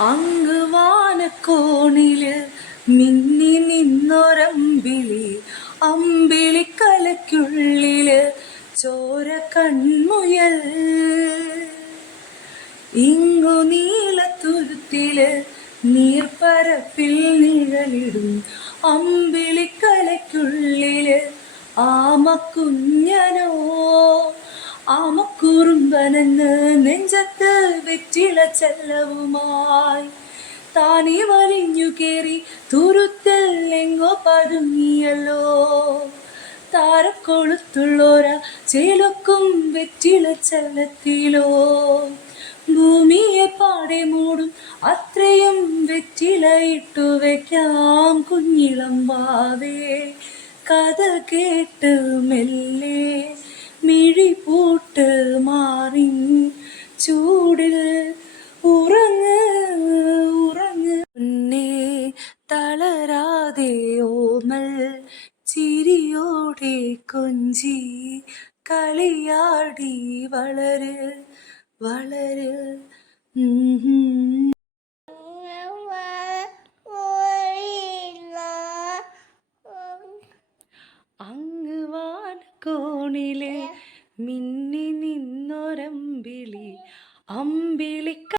അങ്ങ് വാനക്കോണില് മിന്നി നിന്നൊരമ്പിളി, അമ്പിളിക്കലയ്ക്കുള്ളില് ചോര കൺമുയൽ. ഇങ്ങു നീലത്തുരുത്തില് നീർപ്പരപ്പിൽ നിഴലിടും അമ്പിളിക്കലയ്ക്കുള്ളില് ആമക്കുഞ്ഞനോ. ആമക്കുറുമ്പനെന്ന് നെഞ്ചത്ത് വെറ്റില ചെല്ലവുമായി താനീ വലിഞ്ഞു കേറി തുരുത്തിൽ എങ്ങോ പതുങ്ങിയല്ലോ. താരക്കൊളുത്തുള്ളോര ചേലൊക്കും വെറ്റില ചെല്ലത്തിലോ. ഭൂമിയെ പാടെ മൂടും അത്രയും വെറ്റില ഇട്ടു വയ്ക്കാം കുഞ്ഞിളം വാവേ. കഥ കേട്ട് മെല്ലെ മിഴി പൂട്ട് മാറി ചൂടിൽ ഉറങ്ങ് ഉറങ്ങ് പൊന്നേ. തളരാതെ ഓമൽ ചിരിയോടെ കൊഞ്ചി കളിയാടി വളര് വളര്. അങ്ങ് വാനക്കോണിലെ മിന്നി